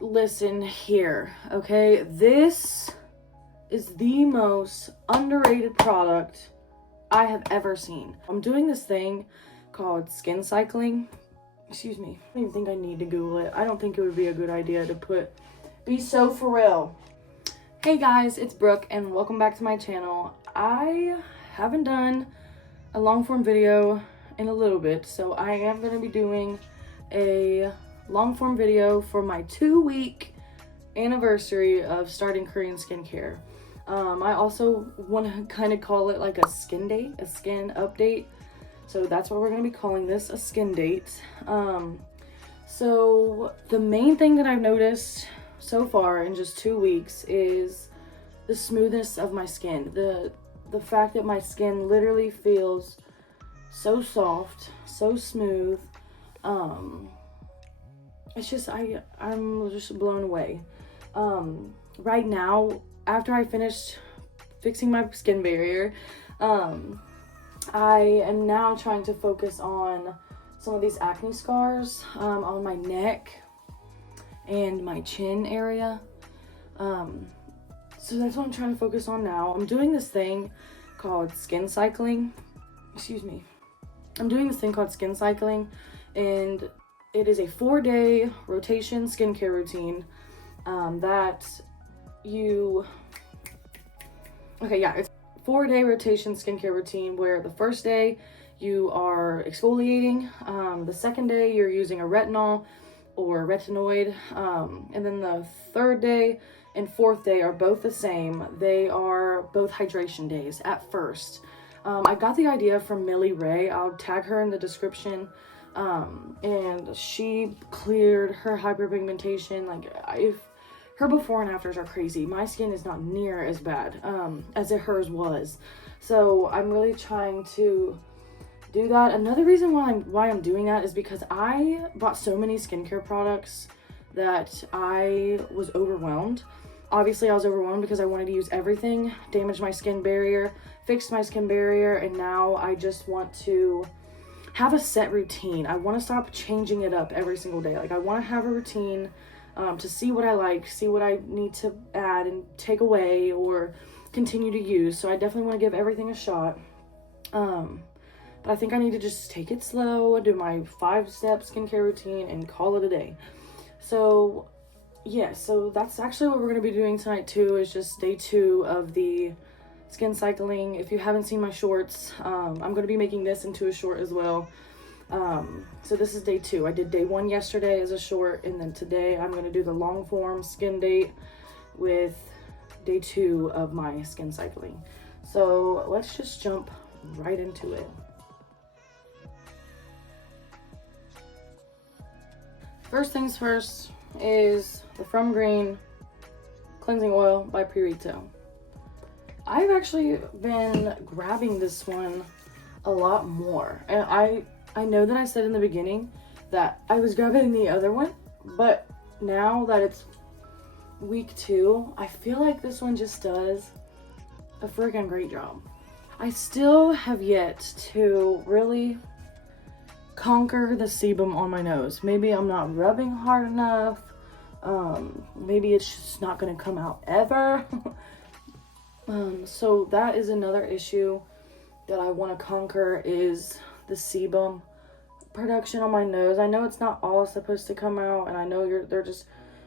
listen here, okay? This is the most underrated product I have ever seen. I'm doing this thing called skin cycling. Excuse me. I don't even think I need to Google it. I don't think it would be a good idea to be so for real. Hey guys, it's Brooke and welcome back to my channel. I haven't done a long form video in a little bit, so I am going to be doing a long form video for my 2-week anniversary of starting Korean skincare. I also want to kind of call it like a skin date, a skin update. So that's what we're going to be calling this, a skin date. So the main thing that I've noticed so far in just 2 weeks is the smoothness of my skin. The fact that my skin literally feels so soft, so smooth. It's just, I'm just blown away. Right now, after I finished fixing my skin barrier, I am now trying to focus on some of these acne scars on my neck and my chin area. So that's what I'm trying to focus on now. I'm doing this thing called skin cycling. Excuse me. I'm doing this thing called skin cycling, and it is a 4-day rotation skincare routine it's a 4-day rotation skincare routine where the first day you are exfoliating, the second day you're using a retinol or retinoid, and then the third day and fourth day are both the same. They are both hydration days at first. I got the idea from Millie Ray. I'll tag her in the description. And she cleared her hyperpigmentation. Her before and afters are crazy. My skin is not near as bad as hers was. So I'm really trying to do that. Another reason why I'm doing that is because I bought so many skincare products that I was overwhelmed. Obviously, I was overwhelmed because I wanted to use everything, damage my skin barrier, fix my skin barrier, and now I just want to have a set routine. I want to stop changing it up every single day. I want to have a routine to see what I like, see what I need to add and take away or continue to use. So I definitely want to give everything a shot. But I think I need to just take it slow, do my 5-step skincare routine and call it a day. So yeah, so that's actually what we're going to be doing tonight too, is just day 2 of the skin cycling. If you haven't seen my shorts, I'm going to be making this into a short as well. So this is day 2. I did day 1 yesterday as a short, and then today I'm going to do the long form skin date with day 2 of my skin cycling. So let's just jump right into it. First things first is the From Green Cleansing Oil by Purito. I've actually been grabbing this one a lot more, and I know that I said in the beginning that I was grabbing the other one, but now that it's week 2, I feel like this one just does a freaking great job. I still have yet to really conquer the sebum on my nose. Maybe I'm not rubbing hard enough. Maybe it's just not gonna come out ever. So that is another issue that I want to conquer, is the sebum production on my nose. I know it's not all supposed to come out, and I know they're just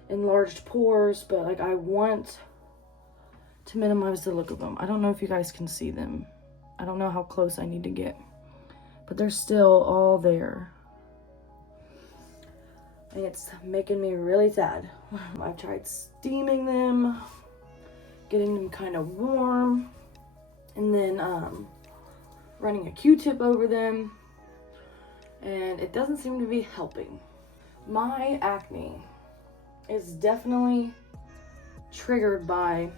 enlarged pores, but I want to minimize the look of them. I don't know if you guys can see them. I don't know how close I need to get, but they're still all there. And it's making me really sad. I've tried steaming them, getting them kind of warm, and then running a Q-tip over them, and it doesn't seem to be helping. My acne is definitely triggered by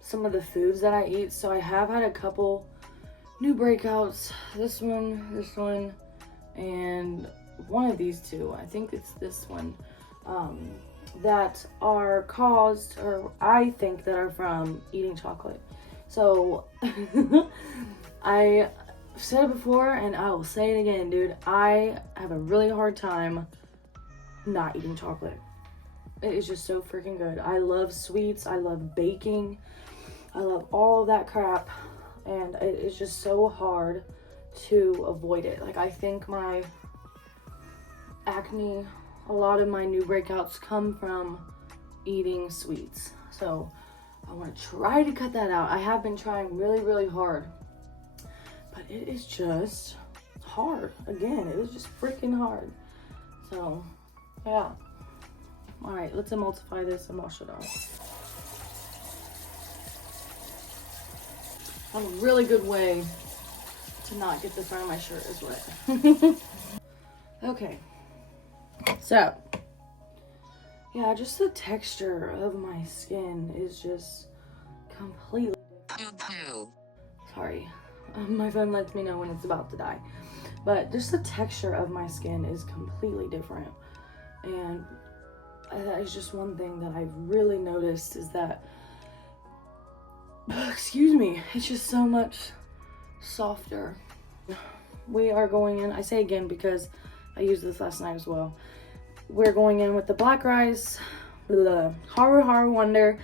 some of the foods that I eat. So I have had a couple new breakouts, this one, and one of these two, I think it's this one, that are caused, or I think that are from eating chocolate. So I said it before and I will say it again, dude. I have a really hard time not eating chocolate. It is just so freaking good. I love sweets. I love baking. I love all of that crap. And it is just so hard to avoid it. Like, I think my acne, a lot of my new breakouts come from eating sweets. So I want to try to cut that out. I have been trying really, really hard. But it is just hard. Again, it is just freaking hard. So, yeah. All right, let's emulsify this and wash it off. I have a really good way to not get the front of my shirt as wet. Okay. So, yeah, just the texture of my skin is just completely... Sorry. My phone lets me know when it's about to die. But just the texture of my skin is completely different. And that is just one thing that I've really noticed is that, excuse me, it's just so much softer. We are going in, I say again because I used this last night as well. We're going in with the Black Rice, the Haru Wonder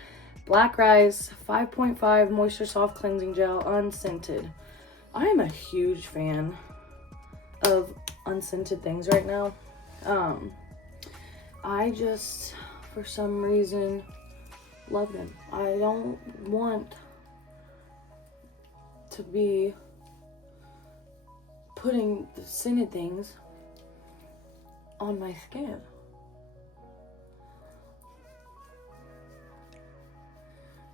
Black Rice 5.5 Moisture Soft Cleansing Gel Unscented. I am a huge fan of unscented things right now. I just, for some reason, love them. I don't want to be putting the scented things on my skin.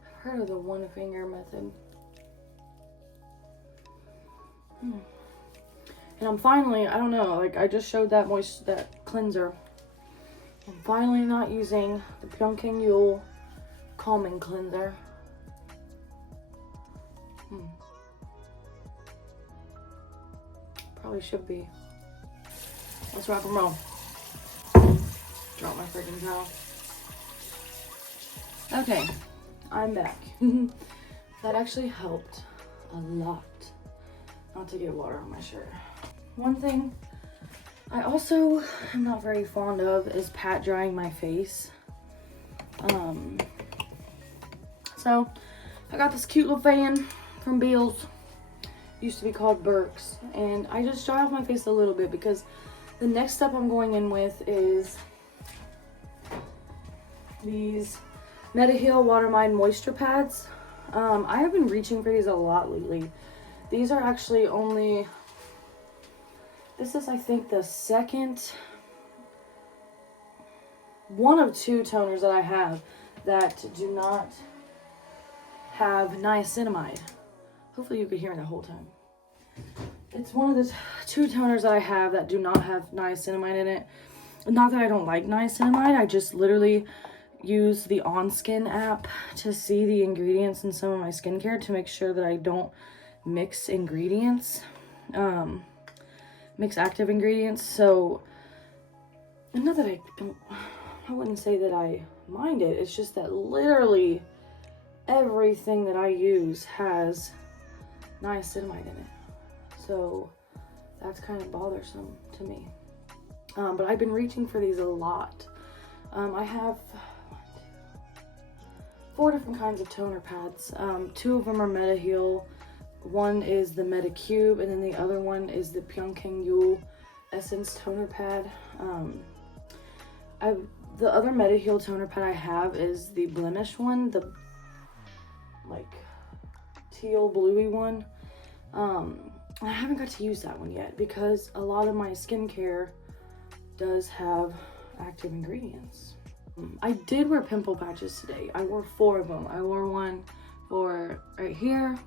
I've heard of the one finger method. And I'm finally, I don't know, like I just showed that that cleanser. I'm finally not using the Pyongyang Yule Calming Cleanser. Probably should be. Let's rock and roll. Drop my freaking towel. Okay, I'm back. That actually helped a lot. Not to get water on my shirt. One thing I also am not very fond of is pat drying my face. So I got this cute little fan from Beals. Used to be called Burke's, and I just dry off my face a little bit because the next step I'm going in with is these Mediheal Watermine Moisture Pads. I have been reaching for these a lot lately. These are actually only, this is I think the second, one of two toners that I have that do not have niacinamide. Hopefully you could hear me the whole time. It's one of the two toners that I have that do not have niacinamide in it. Not that I don't like niacinamide, I just literally use the OnSkin app to see the ingredients in some of my skincare to make sure that I don't mix ingredients, mix active ingredients. So, and not that I wouldn't say that I mind it, it's just that literally everything that I use has niacinamide in it. So that's kind of bothersome to me. But I've been reaching for these a lot. I have 4 different kinds of toner pads. 2 of them are Mediheal. One is the Medicube, and then the other one is the Pyongyang Yule Essence Toner Pad. The other Mediheal toner pad I have is the Blemish one, the like teal bluey one. I haven't got to use that one yet because a lot of my skincare does have active ingredients. I did wear pimple patches today. I wore 4 of them. I wore one for right here,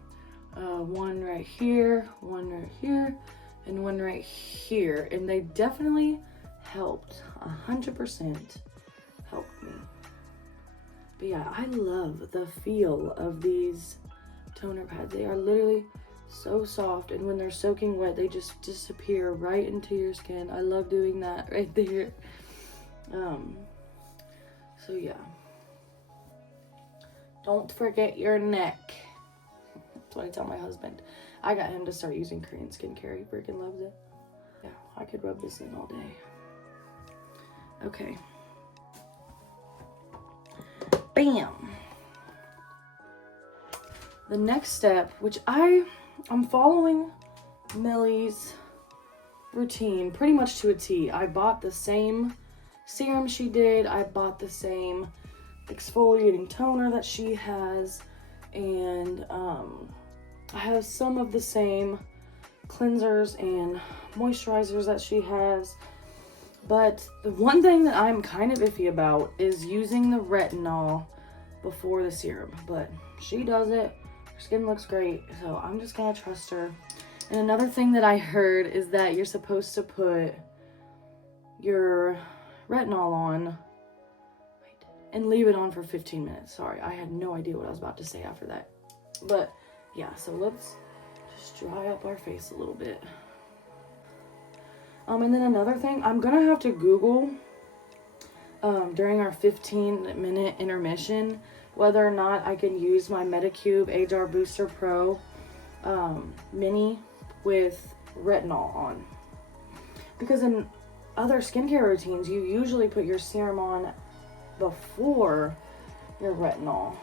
one right here, one right here, and one right here. And they definitely helped. 100% helped me. But yeah, I love the feel of these toner pads. They are literally so soft, and when they're soaking wet, they just disappear right into your skin. I love doing that right there. So yeah. Don't forget your neck. That's what I tell my husband. I got him to start using Korean skincare. He freaking loves it. Yeah, I could rub this in all day. Okay. Bam. The next step, which I'm following Millie's routine pretty much to a T. I bought the same serum she did. I bought the same exfoliating toner that she has, and I have some of the same cleansers and moisturizers that she has. But the one thing that I'm kind of iffy about is using the retinol before the serum. But she does it. Her skin looks great, so I'm just gonna trust her. And another thing that I heard is that you're supposed to put your retinol on and leave it on for 15 minutes. Sorry, I had no idea what I was about to say after that. But yeah, so let's just dry up our face a little bit. And then another thing, I'm gonna have to Google during our 15-minute intermission whether or not I can use my Medicube HR Booster Pro Mini with retinol on. Because in other skincare routines, you usually put your serum on before your retinol,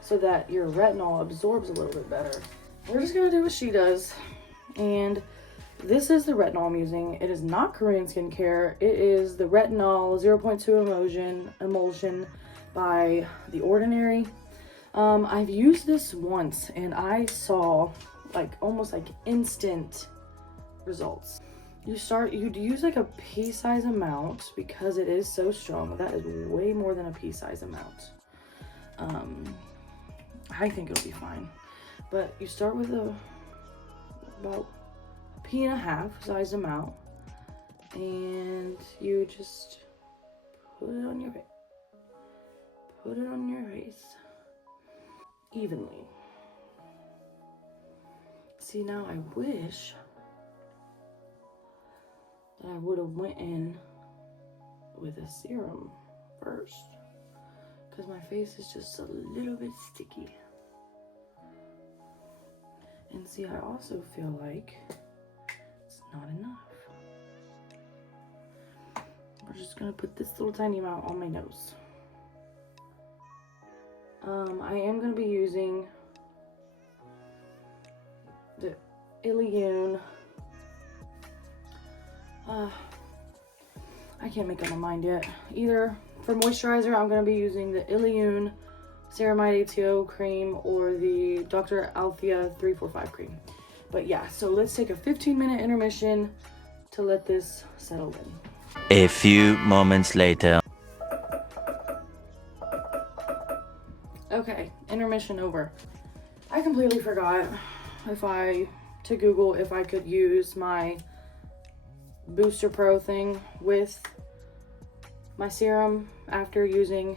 so that your retinol absorbs a little bit better. We're just gonna do what she does, and this is the retinol I'm using. It is not Korean skincare. It is the Retinol 0.2 emulsion by The Ordinary. I've used this once and I saw almost instant results. You'd use a pea-size amount because it is so strong. That is way more than a pea-size amount. I think it'll be fine. But you start with about pea-and-a-half size amount, and you just put it on your face evenly. See, now I wish that I would have went in with a serum first, because my face is just a little bit sticky. And see, I also feel like it's not enough. We're just gonna put this little tiny amount on my nose. I am gonna be using the Ilyun. I can't make up my mind yet. Either for moisturizer, I'm gonna be using the Ilyun Ceramide ATO cream or the Dr. Althea 345 cream. But yeah, so let's take a 15-minute intermission to let this settle in. A few moments later. Okay, intermission over. I completely forgot to Google if I could use my Booster Pro thing with my serum after using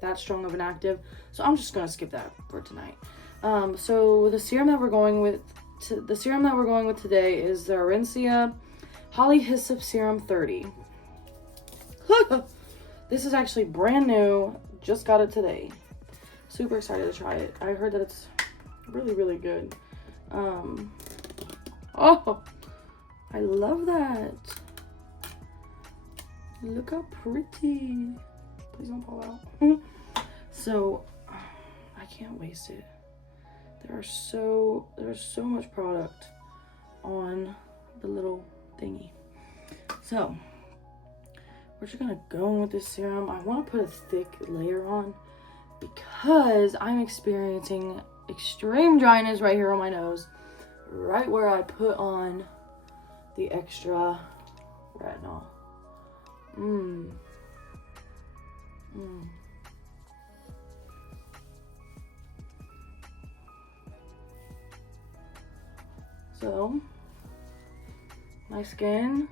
that strong of an active. So I'm just gonna skip that for tonight. So the serum that we're going with today is the Orencia Holly Hyssop Serum 30. This is actually brand new. Just got it today. Super excited to try it. I heard that it's really, really good. Oh, I love that. Look how pretty. Please don't fall out. So I can't waste it. There's so much product on the little thingy. So we're just gonna go in with this serum. I want to put a thick layer on because I'm experiencing extreme dryness right here on my nose, right where I put on the extra retinol. So my skin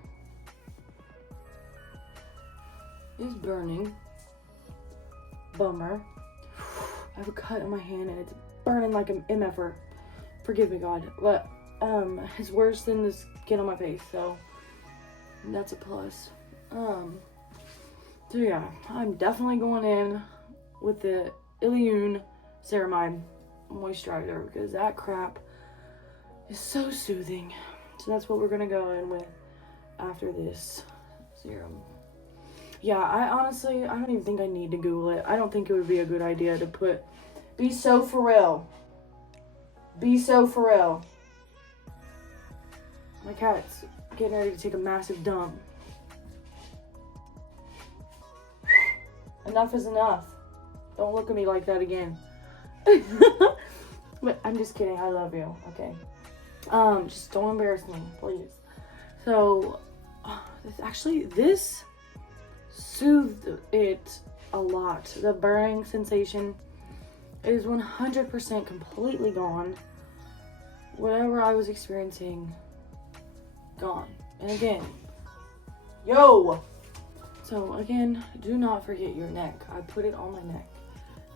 is burning. Bummer. I have a cut on my hand and it's burning like an MFer. Forgive me, God. But it's worse than the skin on my face, so that's a plus. So yeah, I'm definitely going in with the Ilyun Ceramide moisturizer because that crap is so soothing. So that's what we're gonna go in with after this serum. Yeah, I honestly, I don't even think I need to Google it. I don't think it would be a good idea to put, be so for real. Be so for real. My cat's getting ready to take a massive dump. Enough is enough. Don't look at me like that again. But I'm just kidding. I love you. Okay. Just don't embarrass me, please. So, this soothed it a lot. The burning sensation is 100% completely gone. Whatever I was experiencing, gone. And again, yo! So again, do not forget your neck. I put it on my neck.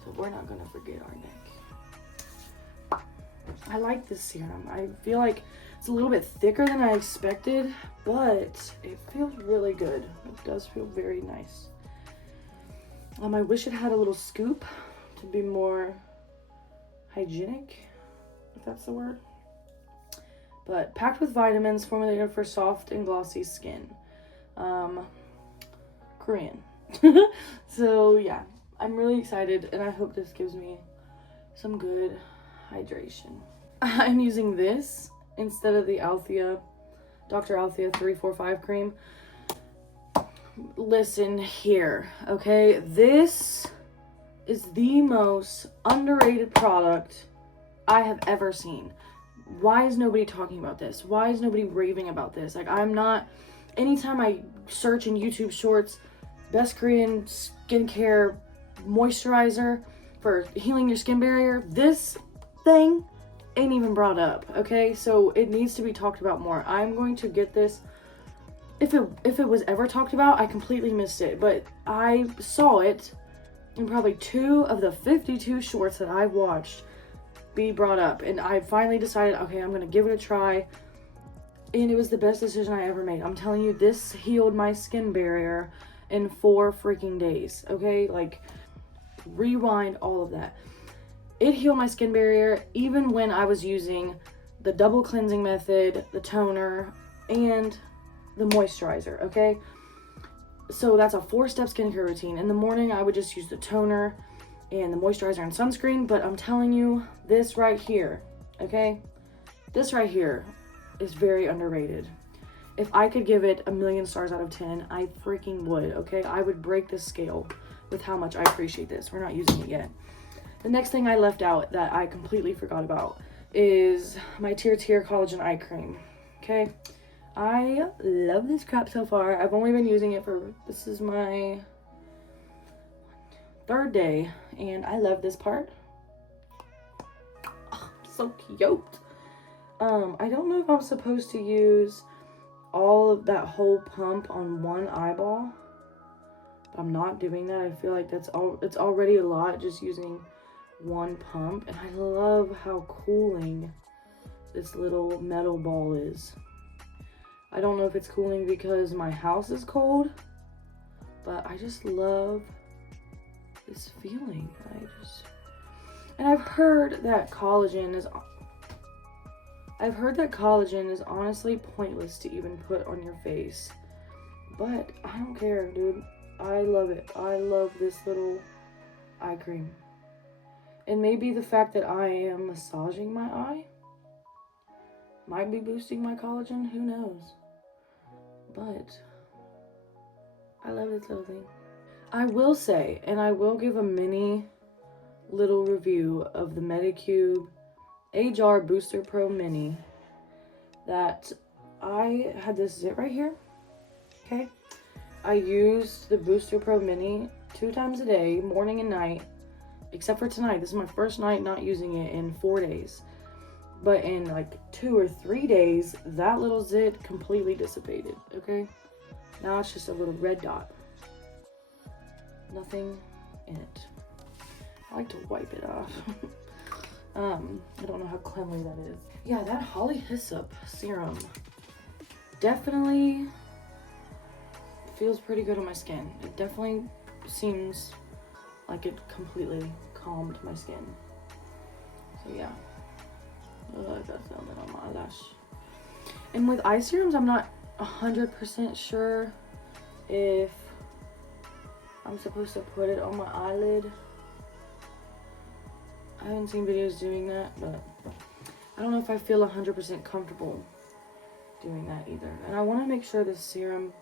So we're not gonna forget our neck. I like this serum. I feel like it's a little bit thicker than I expected, but it feels really good. It does feel very nice. I wish it had a little scoop to be more hygienic, if that's the word. But packed with vitamins, formulated for soft and glossy skin. Korean. So yeah, I'm really excited, and I hope this gives me some good hydration. I'm using this instead of the Dr. Althea 345 cream. Listen here, okay? This is the most underrated product I have ever seen. Why is nobody talking about this? Why is nobody raving about this? Like, anytime I search in YouTube shorts, best Korean skincare moisturizer for healing your skin barrier, this thing ain't even brought up, okay? So it needs to be talked about more. I'm going to get this. If it was ever talked about, I completely missed it, but I saw it in probably 2 of the 52 shorts that I've watched be brought up, and I finally decided, okay, I'm gonna give it a try, and it was the best decision I ever made. I'm telling you, this healed my skin barrier in 4 freaking days, okay? Like, rewind all of that. It healed my skin barrier even when I was using the double cleansing method, the toner, and the moisturizer, okay? So that's a 4-step skincare routine. In the morning, I would just use the toner and the moisturizer and sunscreen, but I'm telling you, this right here, okay? This right here is very underrated. If I could give it 1,000,000 stars out of 10, I freaking would, okay? I would break the scale with how much I appreciate this. We're not using it yet. The next thing I left out that I completely forgot about is my Tear Collagen Eye Cream, okay? I love this crap so far. I've only been using it this is my 3rd day, and I love this part. Oh, so cute. I don't know if I'm supposed to use all of that whole pump on one eyeball, but I'm not doing that. I feel like it's already a lot just using one pump, and I love how cooling this little metal ball is. I don't know if it's cooling because my house is cold, but I just love this feeling. And I've heard that collagen is honestly pointless to even put on your face, but I don't care, dude. I love it. I love this little eye cream. And maybe the fact that I am massaging my eye might be boosting my collagen, who knows? But I love this little thing. I will say, and I will give a mini little review of the Medicube Ajar Booster Pro Mini, that I had this zit right here, okay? I used the Booster Pro Mini 2 times a day, morning and night, except for tonight. This is my first night not using it in 4 days. But in like 2 or 3 days, that little zit completely dissipated, okay? Now it's just a little red dot. Nothing in it. I like to wipe it off. I don't know how cleanly that is. Yeah, that Holly Hyssop serum definitely feels pretty good on my skin. It definitely seems like it completely calmed my skin. So yeah. I got something on my eyelash. And with eye serums, I'm not 100% sure if I'm supposed to put it on my eyelid. I haven't seen videos doing that, but I don't know if I feel 100% comfortable doing that either. And I want to make sure this serum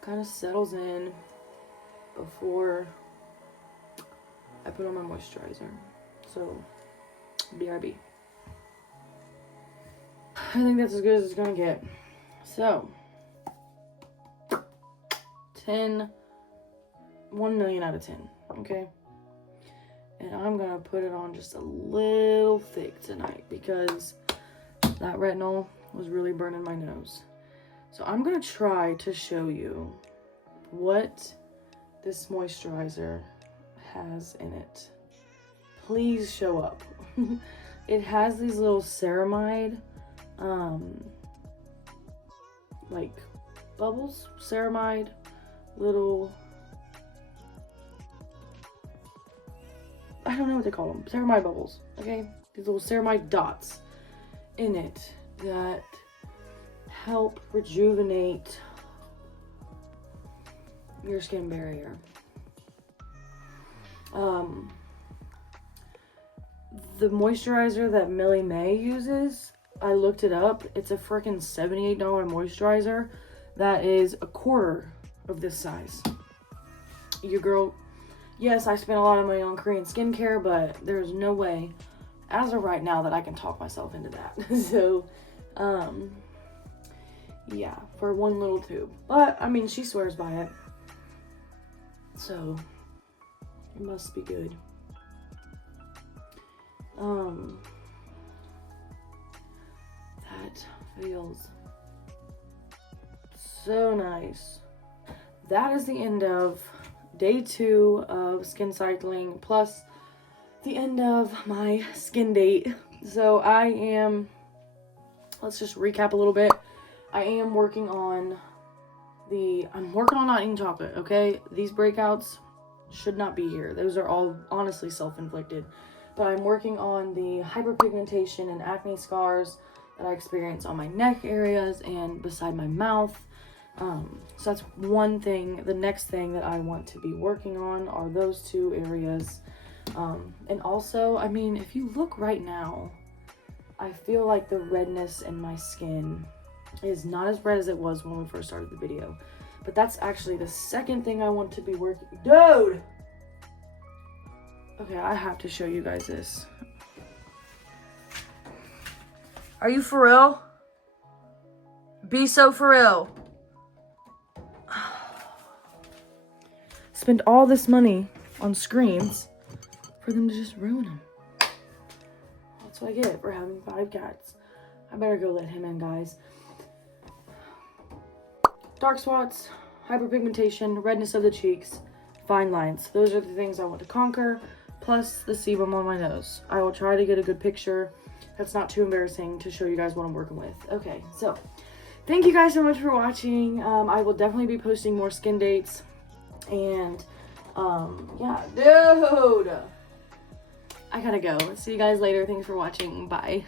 kind of settles in before I put on my moisturizer. So, BRB. I think that's as good as it's gonna get. So, 1 million out of 10, okay? And I'm gonna put it on just a little thick tonight because that retinol was really burning my nose. So I'm gonna try to show you what this moisturizer has in it. Please show up. It has these little ceramide, like bubbles, ceramide, little, I don't know what they call them, ceramide bubbles, okay? These little ceramide dots in it that help rejuvenate your skin barrier. The moisturizer that Millie May uses, I looked it up. It's a freaking $78 moisturizer that is a quarter of this size. Your girl, yes, I spent a lot of money on Korean skincare, but there's no way, as of right now, that I can talk myself into that. So, yeah, for one little tube. But, I mean, she swears by it. So, it must be good. That feels so nice. That is the end of day 2 of skin cycling, plus the end of my Skindate. So I am, let's just recap a little bit. I am working on I'm working on not eating chocolate, okay? These breakouts should not be here. Those are all honestly self-inflicted. But I'm working on the hyperpigmentation and acne scars that I experience on my neck areas and beside my mouth. So that's one thing. The next thing that I want to be working on are those 2 areas. And also, I mean, if you look right now, I feel like the redness in my skin is not as red as it was when we first started the video. But that's actually the second thing I want to be working. Dude! Okay, I have to show you guys this. Are you for real? Be so for real. Spend all this money on screens for them to just ruin them. That's what I get for having 5 cats. I better go let him in, guys. Dark spots, hyperpigmentation, redness of the cheeks, fine lines. Those are the things I want to conquer, plus the sebum on my nose. I will try to get a good picture that's not too embarrassing to show you guys what I'm working with. Okay, so thank you guys so much for watching. I will definitely be posting more skin dates. And, yeah, dude, I gotta go. See you guys later. Thanks for watching. Bye.